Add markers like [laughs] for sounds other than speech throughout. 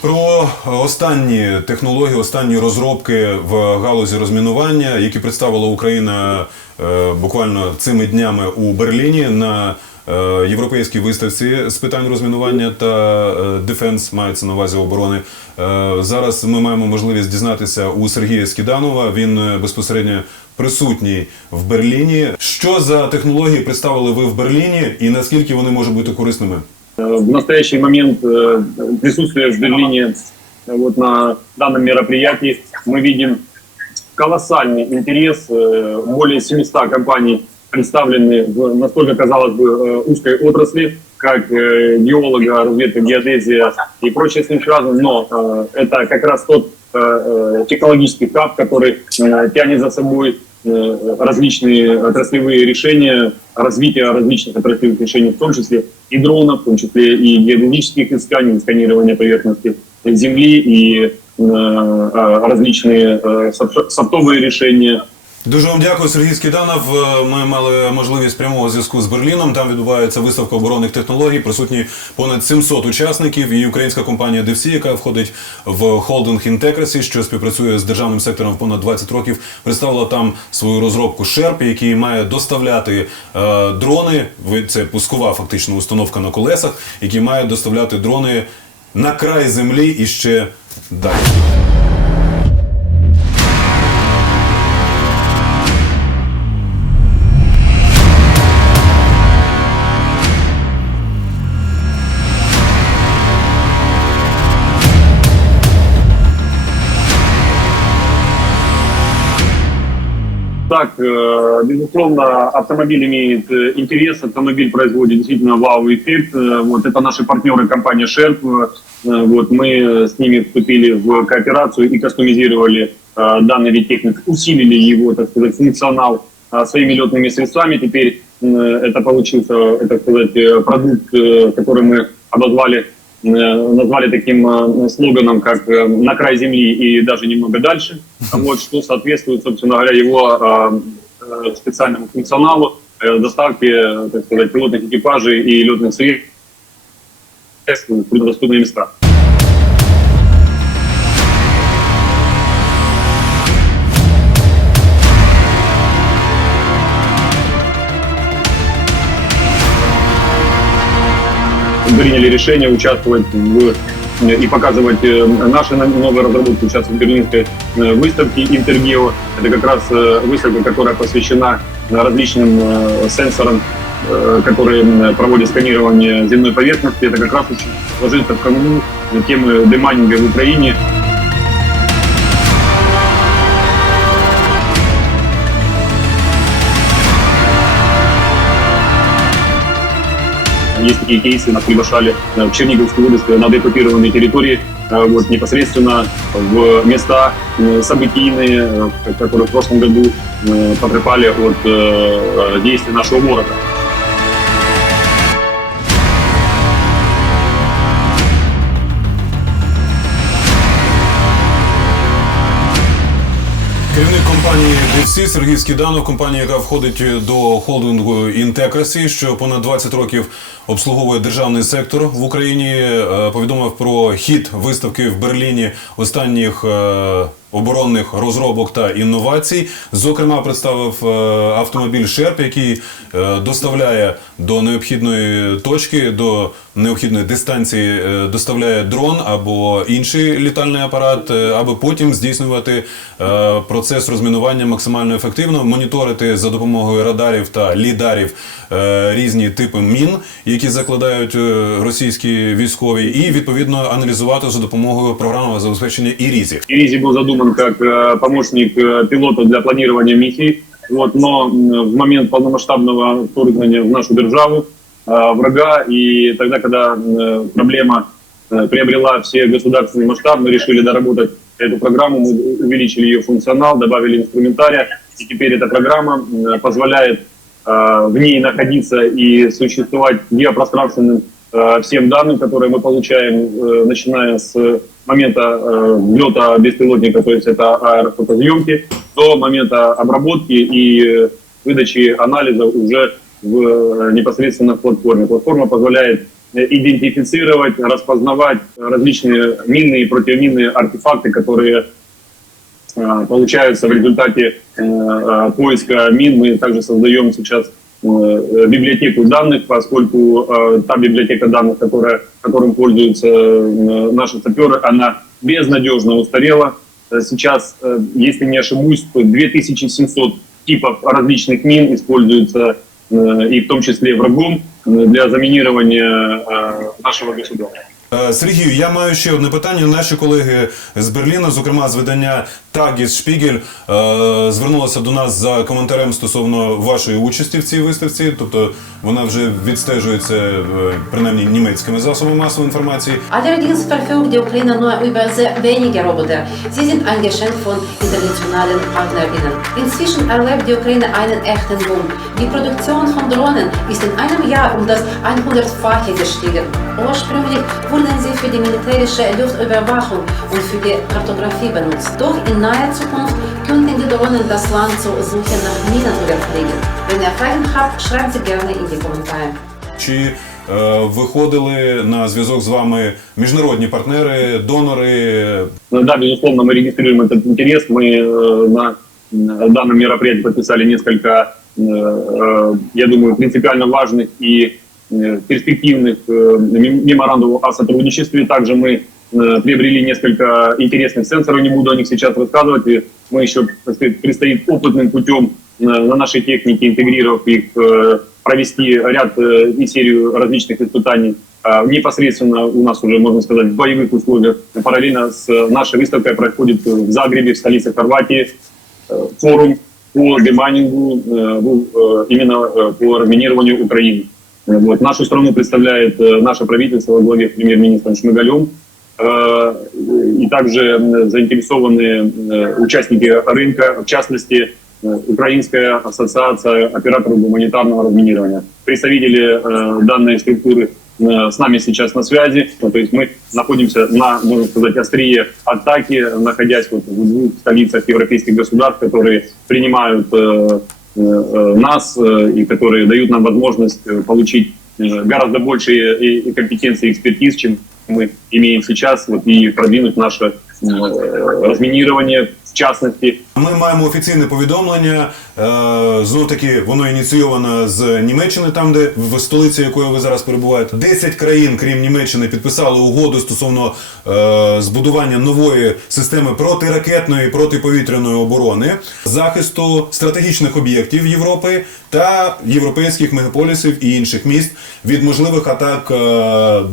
Про останні технології, останні розробки в галузі розмінування, які представила Україна е, буквально цими днями у Берліні на е, європейській виставці з питань розмінування та е, дефенс, мається на увазі оборони. Зараз ми маємо можливість дізнатися у Сергія Скіданова. Він безпосередньо присутній в Берліні. Що за технології представили ви в Берліні, і наскільки вони можуть бути корисними? Э, В настоящий момент э, присутствие в Берлине э, вот на данном мероприятии мы видим колоссальный интерес. Более 700 компаний представлены в настолько, казалось бы, узкой отрасли, как геолога, разведка, геодезия и прочее с ним связано. Но это как раз тот технологический хаб, который тянет за собой различные отраслевые решения, развитие различных отраслевых решений, в том числе и дронов, в том числе и геологических исканий, сканирования поверхности Земли и э, э, различные э, софт- софтовые решения. Дуже вам дякую, Сергій Скіданов. Е, Ми мали можливість прямого зв'язку з Берліном. Там відбувається виставка оборонних технологій. Присутні понад 700 учасників. І українська компанія DFC, яка входить в холдинг Інтекрасі, що співпрацює з державним сектором понад 20 років, представила там свою розробку Шерп, який має доставляти е, дрони. Це пускова фактично установка на колесах, який має доставляти дрони на край землі і ще далі. Так, э, безусловно, автомобиль имеет э, интерес, автомобиль производит действительно вау-эффект. Э, Вот это наши партнеры компания. Э, Вот мы с ними вступили в кооперацию и кастомизировали данный вид техник, усилили его, так сказать, функционал своими летными средствами. Теперь это получился, так сказать, продукт, который мы обозвали назвали таким э, слоганом, как э, «на край земли и даже немного дальше», [laughs] вот, что соответствует, собственно говоря, его э, э, специальному функционалу э, доставки, э, так сказать, пилотных экипажей и летных средств в труднодоступные места. Приняли решение участвовать в и показывать э, наши новые разработки, участвовать в берлинской э, выставке Интергео. Это как раз э, выставка, которая посвящена различным э, сенсорам, э, которые проводят сканирование земной поверхности. Это как раз очень ложится в канву темы демайнинга в Украине. Есть такие кейсы, нас приглашали э, в Черниговскую область на деоккупированной территории, э, вот, непосредственно в места э, событийные, э, которые в прошлом году э, потрепали от э, э, действий нашего города. DFC Сергій Скіданов, компанія, яка входить до холдингу Інтекрасі, що понад 20 років обслуговує державний сектор в Україні, е, повідомив про хід виставки в Берліні останніх е, оборонних розробок та інновацій. Зокрема, представив е, автомобіль Шерп, який е, доставляє до необхідної точки, до необхідної дистанції, е, доставляє дрон або інший літальний апарат, аби потім здійснювати процес розмінування максимально ефективно, моніторити за допомогою радарів та лідарів різні типи мін, які закладають російські військові, і відповідно аналізувати за допомогою програмного забезпечення і ІРІЗі. Иризи был задуман как э, помощник э, пилота для планирования миссий, вот, но в момент полномасштабного вторгнения в нашу державу э, врага, и тогда, когда проблема приобрела все государственный масштаб, мы решили доработать эту программу, мы увеличили ее функционал, добавили инструментария, и теперь эта программа позволяет в ней находиться и существовать геопространственным всем данным, которые мы получаем, начиная с момента э, взлета беспилотника, то есть это аэрофотосъемки, до момента обработки и выдачи анализа уже в, э, непосредственно в платформе. Платформа позволяет э, идентифицировать, распознавать различные минные и противоминные артефакты, которые получаются в результате поиска мин. Мы также создаем сейчас библиотеку данных, поскольку э, та библиотека данных, которая, которым пользуются э, наши саперы, она безнадежно устарела. Э, Сейчас, э, если не ошибусь, то 2700 типов различных мин используются, э, и в том числе врагом, э, для заминирования э, нашего государства. Е, Сергію, я маю ще одне питання. Наші колеги з Берліна, зокрема з видання Тагіс Шпігель, е, звернулися до нас за коментарем стосовно вашої участі в цій виставці. Тобто вона вже відстежується е, принаймні німецькими засобами масової інформації. Boom. Die Produktion von Drohnen ist in einem Jahr um das 100-fache gestiegen. Ursprünglich wurden sie für die militärische Luftüberwachung und für die Kartografie benutzt. Doch in naher Zukunft könnten die Drohnen das Land zur Suche nach Minen überfliegen. Wenn ihr Fragen habt, schreibt sie gerne in die Kommentare. Чи е, виходили на зв'язок з вами міжнародні партнери, донори? Ну Да, безусловно, мы регистрируем этот интерес. Мы э, на на данном мероприятии подписали несколько, э, э, я думаю, принципиально важных и э, перспективных э, мем- меморандумов о сотрудничестве. Также мы э, приобрели несколько интересных сенсоров, не буду о них сейчас рассказывать. И мы еще, так сказать, предстоит опытным путем э, на нашей технике, интегрировав их, э, провести ряд э, и серию различных испытаний а, непосредственно у нас уже, можно сказать, в боевых условиях. Параллельно с э, нашей выставкой проходит в Загребе, в столице Хорватии, э, форум по демайнингу, э, э, именно э, по разминированию Украины. Вот. Нашу страну представляет э, наше правительство во главе с премьер-министром Шмыгалем. Э, И также м, заинтересованные э, участники рынка, в частности, Украинская ассоциация операторов гуманитарного разминирования. Представители данной структуры с нами сейчас на связи. Ну, То есть мы находимся на, можно сказать, острие атаки, находясь вот в двух столицах европейских государств, которые принимают нас э, и которые дают нам возможность э, получить э, гораздо большие и, компетенции и экспертиз, чем мы имеем сейчас, вот, и продвинуть наше э, разминирование в. Ми маємо офіційне повідомлення. Е, знов таки воно ініційовано з Німеччини, там де в столиці, якої ви зараз перебуваєте. 10 країн, крім Німеччини, підписали угоду стосовно е, збудування нової системи протиракетної протиповітряної оборони, захисту стратегічних об'єктів Європи та європейських мегаполісів і інших міст від можливих атак е,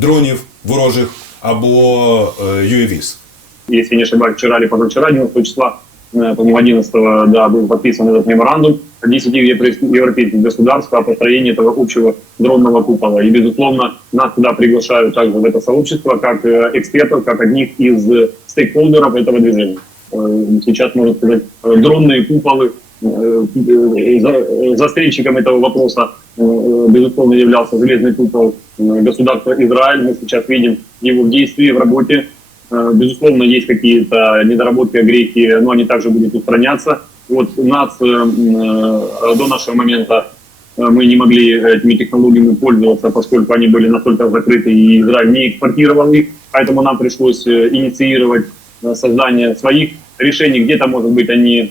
дронів ворожих або UAVs. Если не ошибаюсь, вчера или позавчера, 11 числа, э, по-моему, 11 да, был подписан этот меморандум 10 европейских государств о построении этого общего дронного купола. И, безусловно, нас туда приглашают также в это сообщество, как э, экспертов, как одних из стейкхолдеров этого движения. Э, Сейчас, можно сказать, дронные куполы, за- застрельщиком этого вопроса, безусловно, являлся железный купол государства Израиль. Мы сейчас видим его в действии, в работе. Э, Безусловно, есть какие-то недоработки, огрехи, но они также будут устраняться. Вот у нас э, э, до нашего момента мы не могли этими технологиями пользоваться, поскольку они были настолько закрыты, и Израиль не экспортировал их, поэтому нам пришлось инициировать создание своих решений. Где-то, может быть, они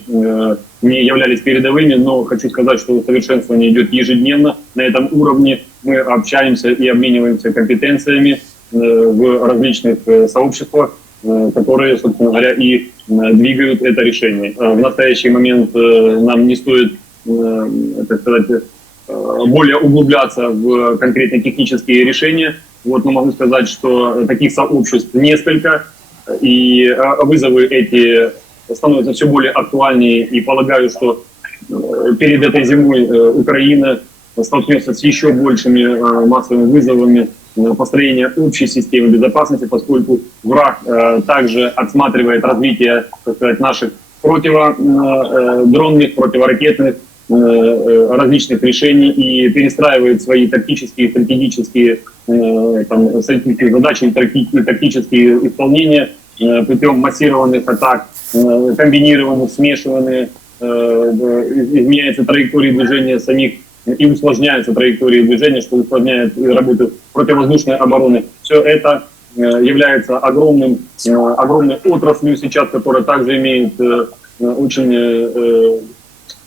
не являлись передовыми, но хочу сказать, что совершенствование идет ежедневно. На этом уровне мы общаемся и обмениваемся компетенциями в различных сообществах, которые, собственно говоря, и э, двигают это решение. Э, В настоящий момент э, нам не стоит, э, так сказать, э, более углубляться в конкретные технические решения. Вот, но могу сказать, что таких сообществ несколько, и э, вызовы эти становятся все более актуальнее, и полагаю, что э, перед этой зимой э, Украина столкнется с еще большими э, массовыми вызовами э, построения общей системы безопасности, поскольку враг э, также отсматривает развитие так сказать, наших противодронных, противоракетных э, э, различных решений и перестраивает свои тактические, стратегические э, там, задачи и такти- и тактические исполнения путем массированных атак, комбинированных, смешиванных, изменяется траектория движения самих и усложняются траектории движения, что усложняет работу противовоздушной обороны. Все это э, является огромным, э, огромной отраслью сейчас, которая также имеет э, очень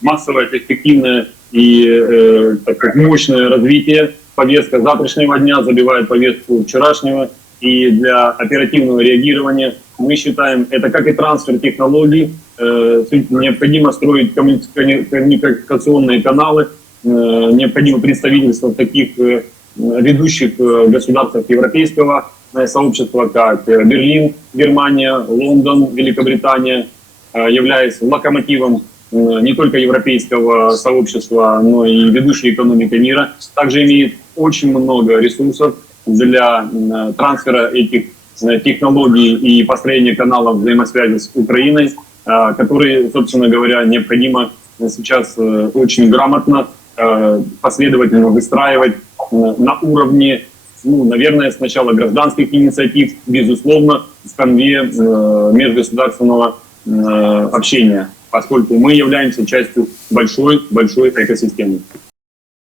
массовое, эффективное и так сказать, мощное развитие. Повестка завтрашнего дня забивает повестку вчерашнего. И для оперативного реагирования мы считаем, это как и трансфер технологий, необходимо строить коммуни- коммуникационные каналы, необходимо представительство таких э, ведущих э, государствах европейского э, сообщества, как э, Берлин, Германия, Лондон, Великобритания, э, являясь локомотивом э, не только европейского сообщества, но и ведущей экономики мира, также имеет очень много ресурсов для э, трансфера этих э, технологий и построения каналов взаимосвязи с Украиной, э, которые, собственно говоря, необходимо сейчас э, очень грамотно, э, последовательно выстраивать э, на уровне, ну, наверное, сначала гражданских инициатив, безусловно, в конве э, межгосударственного э, общения, поскольку мы являемся частью большой-большой экосистемы.